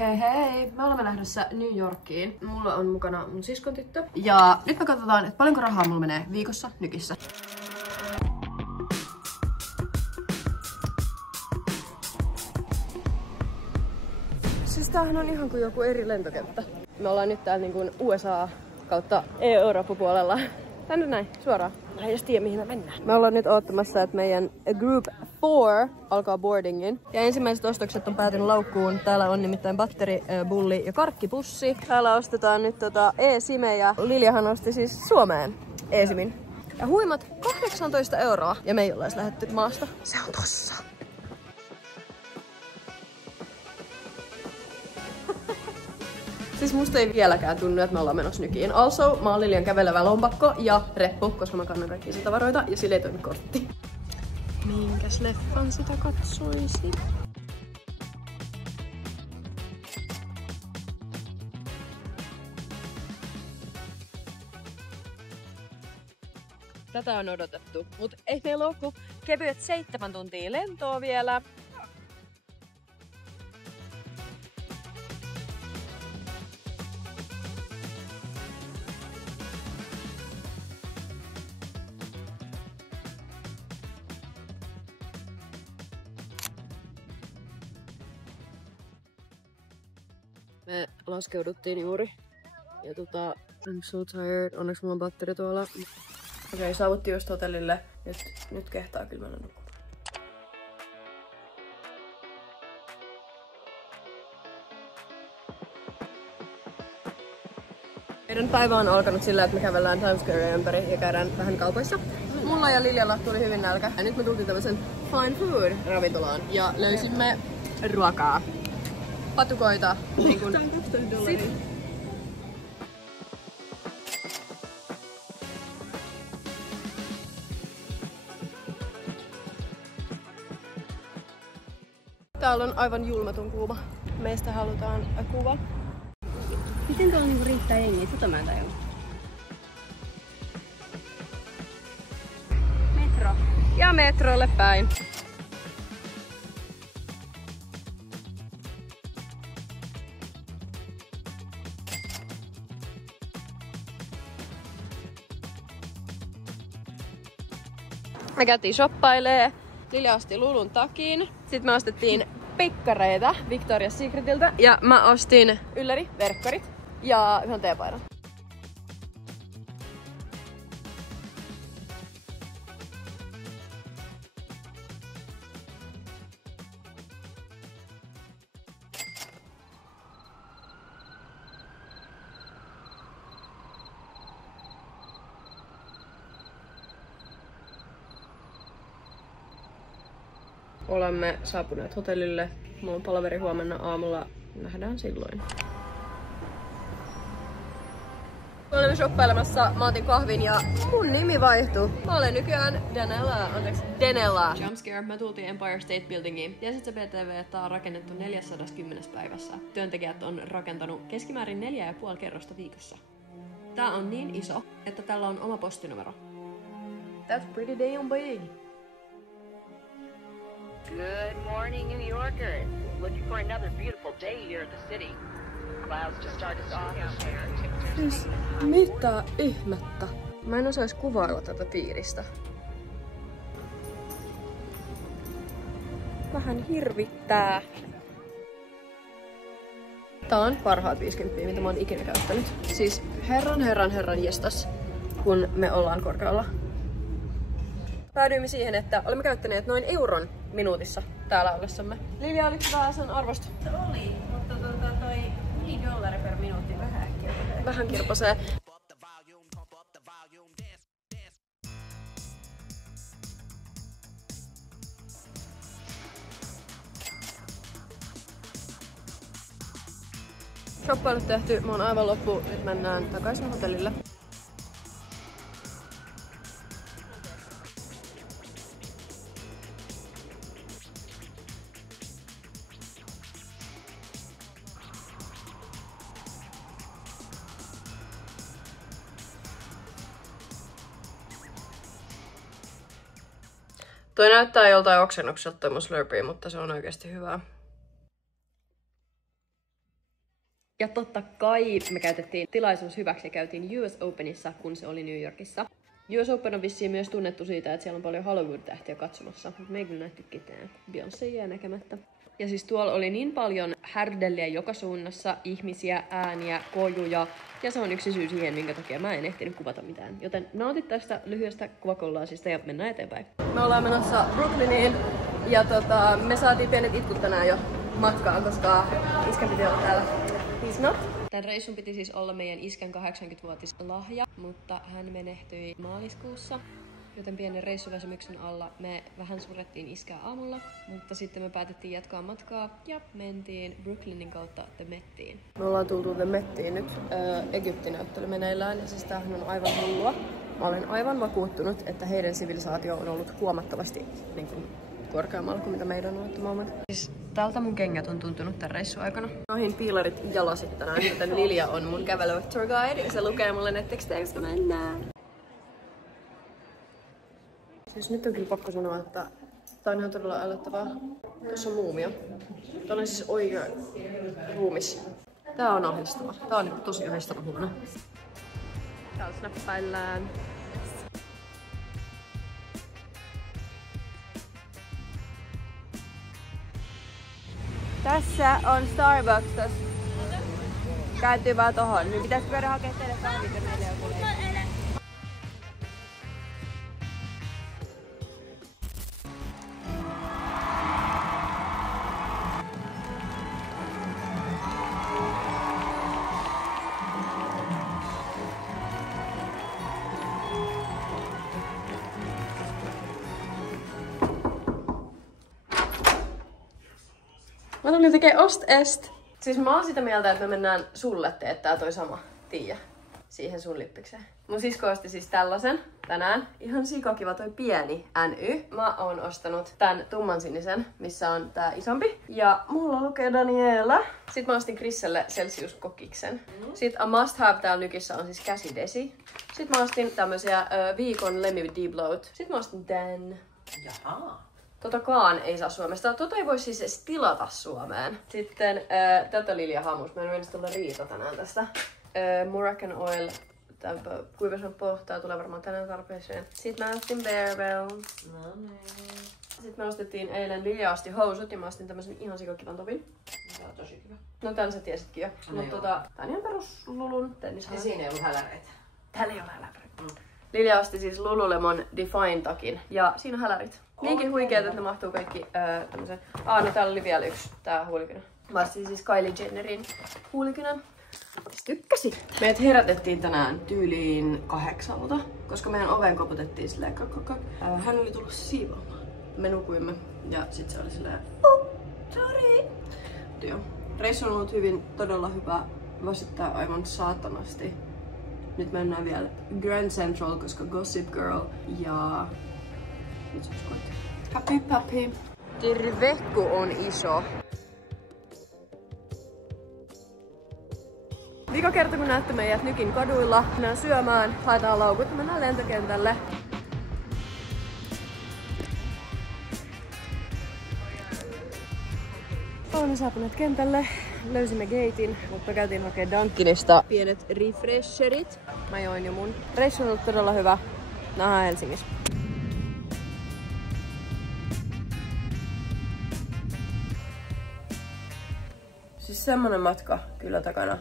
Hei hei! Me olemme lähdössä New Yorkiin. Mulla on mukana mun siskon tyttö. Ja nyt me katsotaan, että paljonko rahaa mulla menee viikossa Nykissä. Siis tämähän on ihan kuin joku eri lentokenttä. Me ollaan nyt täällä niin kuin USA kautta Eurooppa-puolella. Tänne näin, suoraan. Mä en edes tiedä mihin me mennään. Me ollaan nyt oottamassa, että meidän Group 4 alkaa boardingin. Ja ensimmäiset ostokset on päätynyt laukkuun. Täällä on nimittäin batteri, bulli ja karkkipussi. Täällä ostetaan nyt e-sime ja Liljahan osti siis Suomeen e-simin. Ja huimat 18 €. Ja me ei olla edes lähdetty maasta. Se on tossa. Siis musta ei vieläkään tunnu, että me ollaan menossa Nykiin. Also, mä oon Lilian kävelevä lompakko ja reppu, koska mä kannan kaikkia sitä tavaroita ja sille ei toimi kortti. Minkäs leffan sitä katsoisi? Tätä on odotettu, mut ei meillä ole kuin kevyet 7 tuntia lentoa vielä. Me laskeuduttiin juuri. Ja I'm so tired. Onneksi mulla on batteri tuolla. Okei, saavuttiin just hotellille. Nyt kehtaa kyllä mennä nukkumaan. Meidän päivä on alkanut sillä, että me kävellään Times Squarea ympäri ja käydään vähän kaupoissa. Mulla ja Liljalla tuli hyvin nälkä. Ja nyt me tultiin tämmöisen fine food ravintolaan ja löysimme ruokaa. Patukoita. Niin kun... Täällä on aivan julmetun kuuma. Meistä halutaan kuva. Miten tuolla niinku riittää jengiä? Tota mä en tajua. Metro. Ja metrolle päin. Me käytiin shoppailee. Lilja osti Lulun takin. Sitten me ostettiin pikkareita Victoria's Secretiltä. Ja mä ostin ylläri, verkkarit ja yhden teepaidan. Olemme saapuneet hotellille. Mulla on palaveri huomenna aamulla. Nähdään silloin. Olemme shoppailemassa. Mä otin kahvin ja mun nimi vaihtui. Mä olen nykyään Denella. Jumpscare. Me tultiin Empire State Buildingiin. Tiesit sä BTV, että on rakennettu 410 päivässä. Työntekijät on rakentanut keskimäärin 4,5 kerrosta viikossa. Tää on niin iso, että tällä on oma postinumero. That's pretty damn big. Good morning, New Yorkers. Looking for another beautiful day here in the city. Clouds just started off. Siis mitä ihmettä? Mä en osais kuvailla tätä fiilistä. Vähän hirvittää. Tää on parhaat 50, mitä mä oon ikinä käyttänyt. Siis herran jestas, kun me ollaan korkealla. Päädyimme siihen, että olemme käyttäneet noin euron minuutissa täällä ollessamme. Lilja, oliko tää sen arvosta? Oli, mutta toi $1 per minuutti vähän kirpasee. Vähän kirpasee. Shoppailu tehty, mä oon aivan loppu. Nyt mennään takaisin hotellille. Toi näyttää joltain oksennukselta toi mun Slurpee, mutta se on oikeasti hyvää. Ja totta kai me käytettiin tilaisuus hyväksi ja käytiin US Openissa, kun se oli New Yorkissa. US Open on vissiin myös tunnettu siitä, että siellä on paljon Hollywood-tähtiä katsomassa, mutta me ei kyllä nähty ketään. Beyoncé jää näkemättä. Ja siis tuolla oli niin paljon härdelliä joka suunnassa, ihmisiä, ääniä, kojuja, ja se on yksi syy siihen, minkä takia mä en ehtinyt kuvata mitään. Joten nautit tästä lyhyestä kuvakollaasista ja mennään eteenpäin. Me ollaan menossa Brooklyniin, ja me saatiin pienet itkut tänään jo matkaan, koska iskän piti olla täällä. He's not. Tän reissun piti siis olla meidän iskän 80-vuotislahja, mutta hän menehtyi maaliskuussa. Joten pienen reissuväsymyksen alla me vähän surrettiin iskää aamulla, mutta sitten me päätettiin jatkaa matkaa ja mentiin Brooklynin kautta The Mettiin. Me ollaan tultu The Mettiin nyt. Egyptinäyttely meneillään ja siis tämähän on aivan hullua. Mä olen aivan vakuuttunut, että heidän sivilisaatio on ollut huomattavasti korkeammalla kuin mitä meidän on ollut. Siis tältä mun kengät on tuntunut tämän reissun aikana. Noihin piilarit jalasit tänään, joten Lilja on mun kävelevä tour guide ja se lukee mulle ne tekstejä, koska mennään. Siis nyt on kyllä pakko sanoa, että tää on ihan todella älyttävää. Tuossa on muumio. Tää on siis oikea ruumis. Tää on ahdistava. Tää on tosi ahdistava huone. Täällä snappaillaan. Tässä on Starbucks tossa. Kääntyy vaan tohon. Nyt pitäis käydä hakea teille kahvit, jos meillä joku leipä. Mä tulin tekee ost-est. Siis mä oon sitä mieltä, että me mennään sulle teettää toi sama, Tiia, siihen sun lippikseen. Mun sisko osti siis tällaisen tänään. Ihan sikakiva toi pieni NY. Mä oon ostanut tän tummansinisen, missä on tää isompi. Ja mulla lukee Daniela. Sitten mä ostin Chriselle Celsius-kokiksen. Sitten a must have täällä nykissä on siis käsidesi. Sitten mä ostin tämmösiä viikon Lemmy Debloat. Sitten mä ostin tän. Jaha. Totakaan ei saa Suomesta. Tota ei voi siis tilata Suomeen. Sitten tätä Lilja hamus. Mä en mennä tulla Riita tänään tästä. Moroccan Oil. Tää kuivashampoo. Tää tulee varmaan tänään tarpeeseen. Sitten mä ostin Bearwell. No niin. Sitten me ostettiin eilen, Lilja osti housut ja mä ostin tämmösen ihan sikakivan topin. Tää on tosi kiva. No tän sä tiesitkin jo. No Mut tää on ihan perus Lulun tennishaara. Ja siinä ei ollut häläreitä. Täällä ei ole häläreitä. Lilja osti siis Lululemon Define-takin ja siinä on hälärit. Niinkin huikeet, että ne mahtuu kaikki tämmösen... no täällä oli vielä yksi, tää huulikynä. Mä ostin siis Kylie Jennerin huulikynän. Tykkäsi! Meidät herätettiin tänään tyyliin 8, koska meidän oven koputettiin silleen hän oli tullut siivoamaan. Me nukuimme ja sit se oli silleen sorry! Joo. Reissu on ollut hyvin, todella hyvä. Väsyttää aivan saatanasti. Nyt mennään vielä Grand Central, koska Gossip Girl ja... Nyt se Happy Puppy. Tirvekku on iso. Vika kerta kun näette meidät Nykin kaduilla, mennään syömään, haetaan laukut ja mennään lentokentälle. Olemme saapuneet kentälle, löysimme gatein, mutta käytiin hakemaan Dunkinista pienet refresherit. Mä join jo mun. Reissu on ollut todella hyvä. Nähdään Helsingissä. Siis semmonen matka kyllä takana.